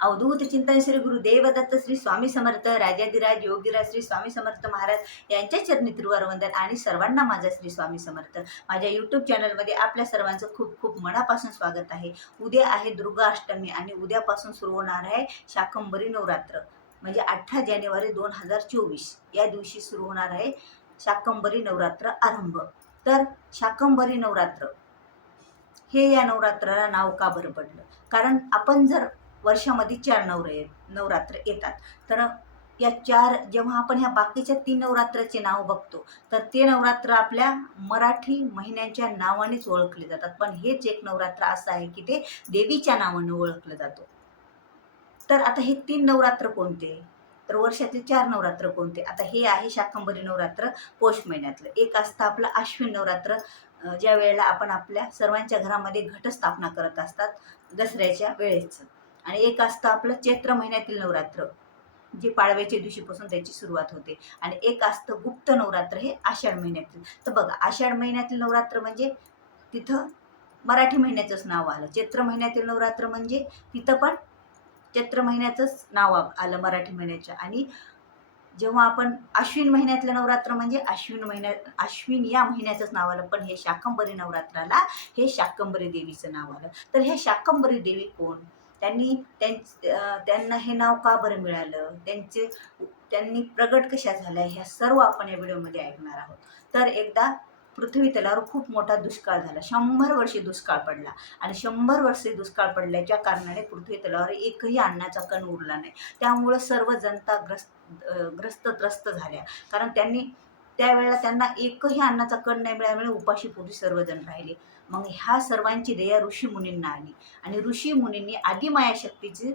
अवधूत चिंतन श्री गुरुदेव दत्त श्री स्वामी समर्थ राजाधिराज योगीराज श्री स्वामी समर्थ महाराज यांच्या चरणी त्रिवारवंदन आणि सर्वांना माझा श्री स्वामी समर्थ. माझ्या यूट्यूब चॅनलमध्ये आपल्या सर्वांचं खूप खूप मनापासून स्वागत आहे. उद्या आहे दुर्गा अष्टमी आणि उद्यापासून सुरू होणार आहे शाकंभरी नवरात्र, म्हणजे 18 जानेवारी 2024 या दिवशी सुरू होणार आहे शाकंभरी नवरात्र आरंभ. तर शाकंभरी नवरात्र हे या नवरात्राला नाव का बरं पडलं? कारण आपण जर वर्षामध्ये 4 नवरात्र येतात, तर या 4 जेव्हा आपण ह्या बाकीच्या 3 नवरात्राचे नाव बघतो, तर ते नवरात्र आपल्या मराठी महिन्यांच्या नावानेच ओळखले जातात. पण हेच एक नवरात्र असं आहे की ते देवीच्या नावाने ओळखलं जातं. तर आता हे 3 नवरात्र कोणते? तर वर्षातले 4 नवरात्र कोणते? आता हे आहे शाकंभरी नवरात्र पौष महिन्यातलं. एक असतं आपलं अश्विन नवरात्र, ज्या वेळेला आपण आपल्या सर्वांच्या घरामध्ये घटस्थापना करत असतात दसऱ्याच्या वेळेचं. आणि एक असतं आपलं चैत्र महिन्यातील नवरात्र, जे पाडव्याच्या दिवशीपासून त्याची सुरुवात होते. आणि एक असतं गुप्त नवरात्र, हे आषाढ महिन्यातील. तर बघा, आषाढ महिन्यातील नवरात्र म्हणजे तिथं मराठी महिन्याचंच नाव आलं. चैत्र महिन्यातील नवरात्र म्हणजे तिथं पण चैत्र महिन्याचंच नाव आलं मराठी महिन्याच्या. आणि जेव्हा आपण अश्विन महिन्यातलं नवरात्र म्हणजे अश्विन या महिन्याचंच नाव आलं. पण हे शाकंभरी नवरात्राला हे शाकंभरी देवीचं नाव आलं. तर हे शाकंभरी देवी कोण? त्यांना हे नाव का बरं मिळालं? त्यांनी प्रगट कशा झाल्या? ह्या सर्व आपण या व्हिडिओमध्ये ऐकणार आहोत. तर एकदा पृथ्वी तलावर खूप मोठा दुष्काळ झाला. 100 वर्षे दुष्काळ पडला. आणि 100 वर्षे दुष्काळ पडल्याच्या कारणाने पृथ्वी तलावर एकही अन्नाचा कण उरला नाही. त्यामुळं सर्व जनता त्रस्त झाल्या. कारण त्यावेळेला त्यांना एकही अन्नाचा कण नाही मिळाल्यामुळे उपाशीपोटी सर्वजण राहिले. मग ह्या सर्वांची दया ऋषीमुनींना आली. आणि ऋषीमुनींनी आदिमायाशक्तीची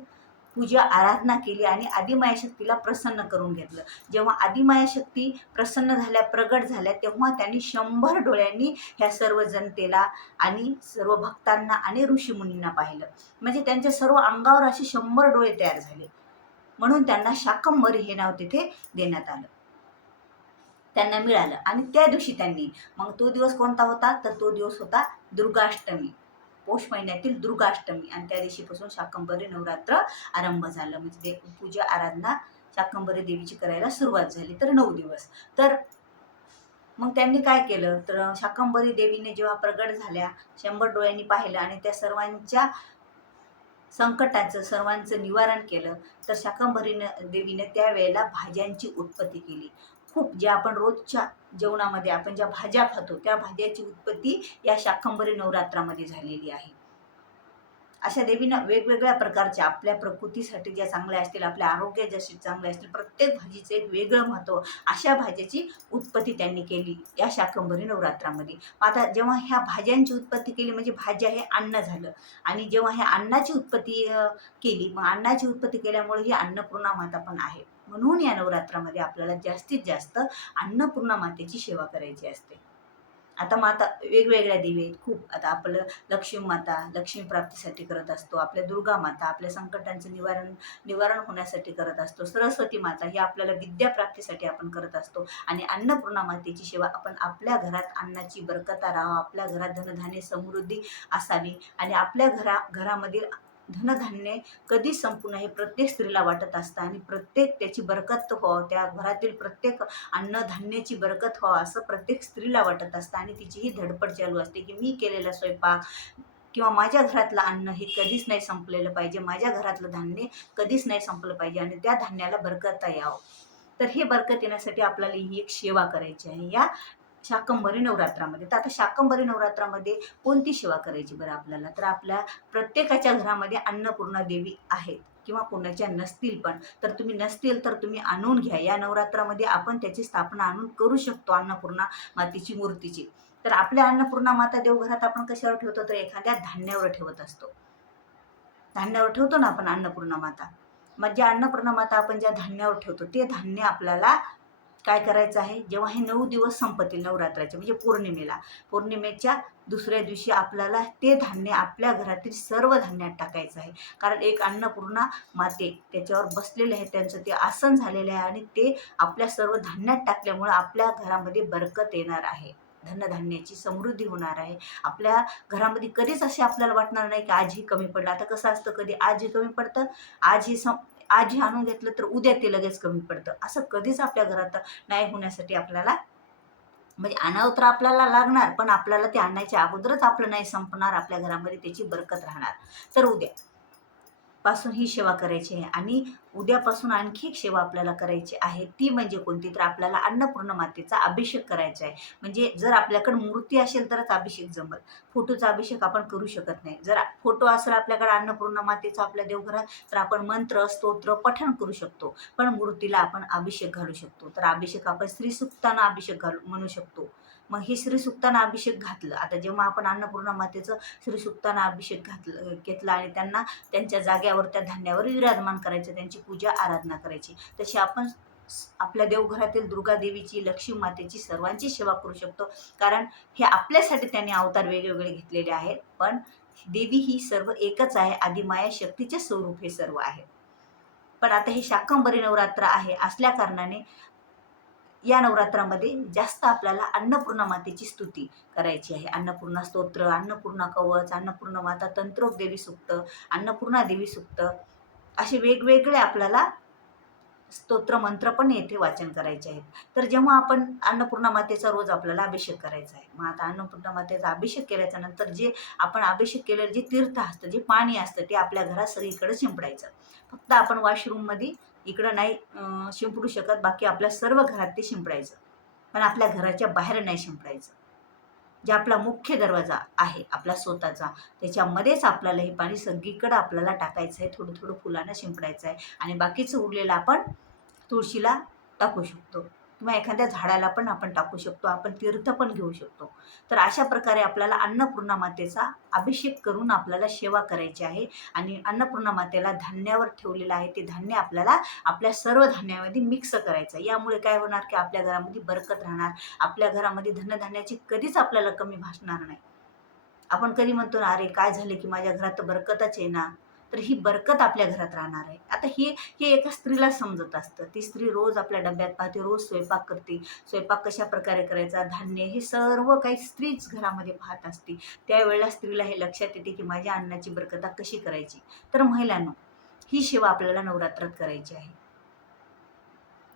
पूजा आराधना केली आणि आदिमायाशक्तीला प्रसन्न करून घेतलं. जेव्हा आदिमायाशक्ती प्रसन्न झाल्या, प्रगट झाल्या, तेव्हा त्यांनी 100 डोळ्यांनी ह्या सर्व जनतेला आणि सर्व भक्तांना आणि ऋषीमुनींना पाहिलं. म्हणजे त्यांच्या सर्व अंगावर असे 100 डोळे तयार झाले. म्हणून त्यांना शाकंभरी हे नाव तिथे देण्यात आलं, त्यांना मिळालं. आणि त्या दिवशी त्यांनी, मग तो दिवस कोणता होता? तर तो दिवस होता दुर्गाष्टमी, पौष महिन्यातील दुर्गाष्टमी. आणि त्या दिवशीपासून शाकंभरी नवरात्र आरंभ झालं. म्हणजे पूजा आराधना शाकंभरी देवीची करायला सुरुवात झाली. तर 9 दिवस. तर मग त्यांनी काय केलं? तर शाकंभरी देवीने जेव्हा प्रगट झाल्या, 100 डोळ्यांनी पाहिलं आणि त्या सर्वांच्या संकटाचं सर्वांचं निवारण केलं. तर शाकंभरी देवीने त्यावेळेला भाज्यांची उत्पत्ती केली. खूप ज्या आपण रोजच्या जेवणामध्ये आपण ज्या भाज्या खातो, त्या भाज्याची उत्पत्ती या शाकंभरी नवरात्रामध्ये झालेली आहे. अशा देवीनं वेगवेगळ्या प्रकारच्या आपल्या प्रकृतीसाठी ज्या चांगल्या असतील, आपल्या आरोग्य जसे चांगले असतील, प्रत्येक भाजीचं एक वेगळं महत्त्व, अशा भाज्याची उत्पत्ती त्यांनी केली या शाकंभरी नवरात्रामध्ये. आता जेव्हा ह्या भाज्यांची उत्पत्ती केली, म्हणजे भाज्या हे अन्न झालं. आणि जेव्हा ह्या अन्नाची उत्पत्ती केली, मग अन्नाची उत्पत्ती केल्यामुळे ही अन्नपूर्णा माता पण आहे. म्हणून या नवरात्रामध्ये आपल्याला जास्तीत जास्त अन्नपूर्णा मातेची सेवा करायची असते. आता माता वेगवेगळ्या देवी आहेत खूप. आता आपलं लक्ष्मी माता लक्ष्मी प्राप्तीसाठी करत असतो. आपल्या दुर्गा माता आपल्या संकटांचं निवारण होण्यासाठी करत असतो. सरस्वती माता ही आपल्याला विद्या प्राप्तीसाठी आपण करत असतो. आणि अन्नपूर्णा मातेची सेवा आपण आपल्या घरात अन्नाची बरकता राहावं, आपल्या घरात धनधान्य समृद्धी असावी आणि आपल्या घरामधील धनधान्य कधी संपू नये हे प्रत्येक स्त्रीला वाटत असतं. आणि प्रत्येक त्याची बरकत व्हावं, त्या घरातील प्रत्येक अन्नधान्याची बरकत व्हावं असं प्रत्येक स्त्रीला वाटत असतं. आणि तिची ही धडपड चालू असते की मी केलेला स्वयंपाक किंवा माझ्या घरातलं अन्न हे कधीच नाही संपलेलं पाहिजे, माझ्या घरातलं धान्य कधीच नाही संपलं पाहिजे आणि त्या धान्याला बरकत यावं. तर हे बरकत येण्यासाठी आपल्याला ही एक सेवा करायची आहे या शाकंभरी नवरात्रामध्ये. तर आता शाकंभरी नवरात्रामध्ये कोणती सेवा करायची बरं आपल्याला? तर आपल्या प्रत्येकाच्या घरामध्ये अन्नपूर्णा देवी आहेत किंवा कोणाच्या नसतील पण, तर तुम्ही नसतील तर तुम्ही आणून घ्या. या नवरात्रामध्ये आपण त्याची स्थापना आणून करू शकतो अन्नपूर्णा मातेची मूर्तीची. तर आपल्या अन्नपूर्णा माता देवघरात आपण कशावर ठेवतो? तर एखाद्या धान्यावर ठेवत असतो. धान्यावर ठेवतो ना आपण अन्नपूर्णा माता. मग ज्या अन्नपूर्णा माता आपण ज्या धान्यावर ठेवतो, ते धान्य आपल्याला काय करायचं आहे? जेव्हा हे 9 दिवस संपतील नवरात्राचे, म्हणजे पौर्णिमेच्या दुसऱ्या दिवशी आपल्याला ते धान्य आपल्या घरातील सर्व धान्यात टाकायचं आहे. कारण एक अन्नपूर्णा माते त्याच्यावर बसलेले आहेत, त्यांचं ते आसन झालेलं आहे आणि ते आपल्या सर्व धान्यात टाकल्यामुळे आपल्या घरामध्ये बरकत येणार आहे. धनधान्याची समृद्धी होणार आहे. आपल्या घरामध्ये कधीच असे आपल्याला वाटणार नाही की आज ही कमी पडलं. आता कसं असतं, कधी आज हे कमी पडतं, आज हे आज हे आणून घेतलं तर उद्या ते लगेच कमी पडतं. असं कधीच आपल्या घरात नाही होण्यासाठी आपल्याला, म्हणजे आणावं तर आपल्याला लागणार, पण आपल्याला ते आणायच्या अगोदरच आपलं नाही संपणार, आपल्या घरामध्ये त्याची बरकत राहणार. तर उद्या पासून ही सेवा करायची आहे. आणि उद्यापासून आणखी एक सेवा आपल्याला करायची आहे. ती म्हणजे कोणती, तर आपल्याला अन्नपूर्णा मातेचा अभिषेक करायचा आहे. म्हणजे जर आपल्याकडे मूर्ती असेल तरच अभिषेक जमल. फोटोचा अभिषेक आपण करू शकत नाही. जर फोटो असेल आपल्याकडे अन्नपूर्णा मातेचा आपल्या देवघरात, तर आपण मंत्र स्तोत्र पठण करू शकतो. पण मूर्तीला आपण अभिषेक घालू शकतो. तर अभिषेक आपण श्रीसुक्तानं अभिषेक घालू म्हणू शकतो. मग हे श्रीसुक्तानं अभिषेक घातलं. आता जेव्हा आपण अन्नपूर्णा मातेचं श्रीसुक्तानं अभिषेक घेतला आणि त्यांना त्यांच्या जाग्यावर त्या धान्यावर विराजमान करायचं, त्यांची पूजा आराधना करायची. तशी आपण आपल्या देवघरातील दुर्गा देवीची, लक्ष्मी मातेची, सर्वांची सेवा करू शकतो. कारण हे आपल्यासाठी त्यांनी अवतार वेगवेगळे घेतलेले आहेत, पण देवी ही सर्व एकच आहे. आदिमाया शक्तीचे स्वरूप हे सर्व आहे. पण आता हे शाकंभरी नवरात्र आहे असल्या कारणाने या नवरात्रामध्ये जास्त आपल्याला अन्नपूर्णा मातेची स्तुती करायची आहे. अन्नपूर्णा स्तोत्र, अन्नपूर्णा कवच, अन्नपूर्णा माता तंत्रोक देवी सूक्त, अन्नपूर्णा देवी सूक्त, असे वेगवेगळे आपल्याला स्तोत्र मंत्र पण येथे वाचन करायचे आहेत. तर जेव्हा आपण अन्नपूर्णा मातेचा रोज आपल्याला अभिषेक करायचा आहे. मग आता अन्नपूर्णा मातेचा अभिषेक केल्याच्या नंतर जे आपण अभिषेक केलेलं जे तीर्थ असतं, जे पाणी असतं, ते आपल्या घरात सगळीकडे शिंपडायचं. फक्त आपण वॉशरूममध्ये इकडं नाही शिंपडू शकत, बाकी आपल्या सर्व घरात ते शिंपडायचं. पण आपल्या घराच्या बाहेर नाही शिंपडायचं. जे आपला मुख्य दरवाजा आहे आपला स्वतःचा, त्याच्यामध्येच आपल्याला हे पाणी सगळीकडं आपल्याला टाकायचं आहे. थोडं थोडं फुलानं शिंपडायचं आहे आणि बाकीचं उरलेलं आपण तुळशीला टाकू शकतो किंवा एखाद्या झाडाला पण आपण टाकू शकतो. आपण तीर्थ पण घेऊ शकतो. तर अशा प्रकारे आपल्याला अन्नपूर्णा मातेचा अभिषेक करून आपल्याला सेवा करायची आहे. आणि अन्नपूर्णा मातेला धान्यावर ठेवलेलं आहे, ते धान्य आपल्याला आपल्या सर्व धान्यामध्ये मिक्स करायचं आहे. यामुळे काय होणार की आपल्या घरामध्ये बरकत राहणार. आपल्या घरामध्ये धनधान्याची कधीच आपल्याला कमी भासणार नाही. आपण कधी म्हणतो ना, अरे काय झालं की माझ्या घरात तर बरकतच आहे ना, तर ही बरकत आपल्या घरात राहणार आहे. आता हे हे एका स्त्रीला समजत असतं. ती स्त्री रोज आपल्या डब्यात पाहते, रोज स्वयंपाक करते. स्वयंपाक कशा प्रकारे करायचा, धान्य हे सर्व काही स्त्रीच घरामध्ये पाहत असते. त्यावेळेला स्त्रीला हे लक्षात येते की माझ्या अन्नाची बरकता कशी करायची. तर महिलांनो, ही सेवा आपल्याला नवरात्रात करायची आहे.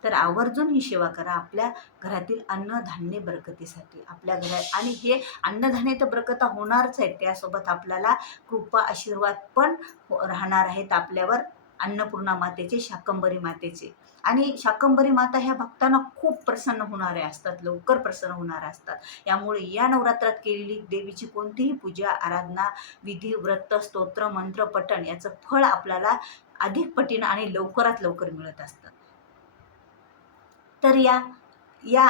तर आवर्जून ही सेवा करा आपल्या घरातील अन्नधान्य बरकतीसाठी. आपल्या घरात आणि हे अन्नधान्य तर बरकता होणारच आहेत, त्यासोबत आपल्याला कृपा आशीर्वाद पण राहणार आहेत आपल्यावर, अन्नपूर्णा मातेचे, शाकंभरी मातेचे. आणि शाकंभरी माता ह्या भक्तांना खूप प्रसन्न होणाऱ्या असतात, लवकर प्रसन्न होणाऱ्या असतात. यामुळे या नवरात्रात केलेली देवीची कोणतीही पूजा आराधना, विधी, व्रत, स्तोत्र, मंत्र, पठण याचं फळ आपल्याला अधिक पटीनं आणि लवकरात लवकर मिळत असतं. तर या या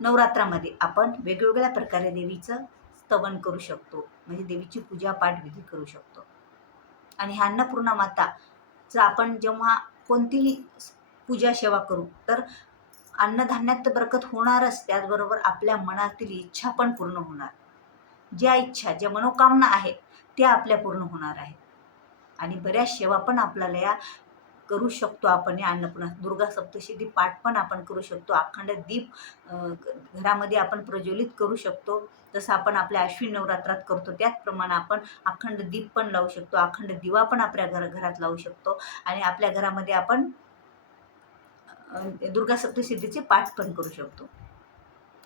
नवरात्रामध्ये आपण वेगवेगळ्या प्रकारे देवीचं स्तवन करू शकतो, म्हणजे देवीची पूजा पाठ विधी करू शकतो. आणि ह्या अन्नपूर्णा माताचं आपण जेव्हा कोणतीही पूजा सेवा करू, तर अन्नधान्यात तर बरकत होणारच, त्याचबरोबर आपल्या मनातील इच्छा पण पूर्ण होणार. ज्या इच्छा, ज्या मनोकामना आहेत त्या आपल्या पूर्ण होणार आहेत. आणि बऱ्याच सेवा पण आपल्याला या करू शकतो आपण. या अन्नपूर्णा दुर्गा सप्तशती पाठ पण आपण करू शकतो. अखंड दीप घरामध्ये आपण प्रज्वलित करू शकतो. जसं आपण आपल्या अश्विन नवरात्रात करतो त्याचप्रमाणे आपण अखंड दीप पण लावू शकतो, अखंड दिवा पण आपल्या घरात लावू शकतो. आणि आपल्या घरामध्ये आपण दुर्गा सप्तशतीचे पाठ पण करू शकतो.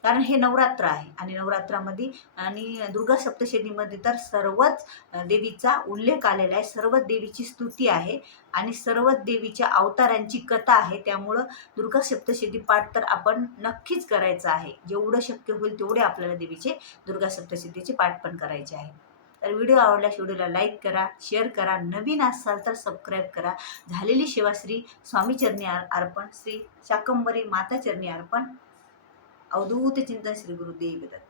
कारण हे नवरात्र आहे आणि नवरात्रामध्ये आणि दुर्गा सप्तशतीमध्ये तर सर्वच देवीचा उल्लेख आलेला आहे. सर्वच देवीची स्तुती आहे आणि सर्वच देवीच्या अवतारांची कथा आहे. त्यामुळं दुर्गा सप्तशती पाठ तर आपण नक्कीच करायचं आहे. जेवढं शक्य होईल तेवढे आपल्याला देवीचे दुर्गा सप्तशतीचे पाठ पण करायचे आहे. तर व्हिडिओ आवडल्यास व्हिडिओला लाईक करा, शेअर करा, नवीन असाल तर सबस्क्राईब करा. झालेली सेवा श्री स्वामीचरणी अर्पण, श्री शाकंभरी माताचरणी अर्पण. अवधूत चिंतन श्री गुरुदेव दत्त.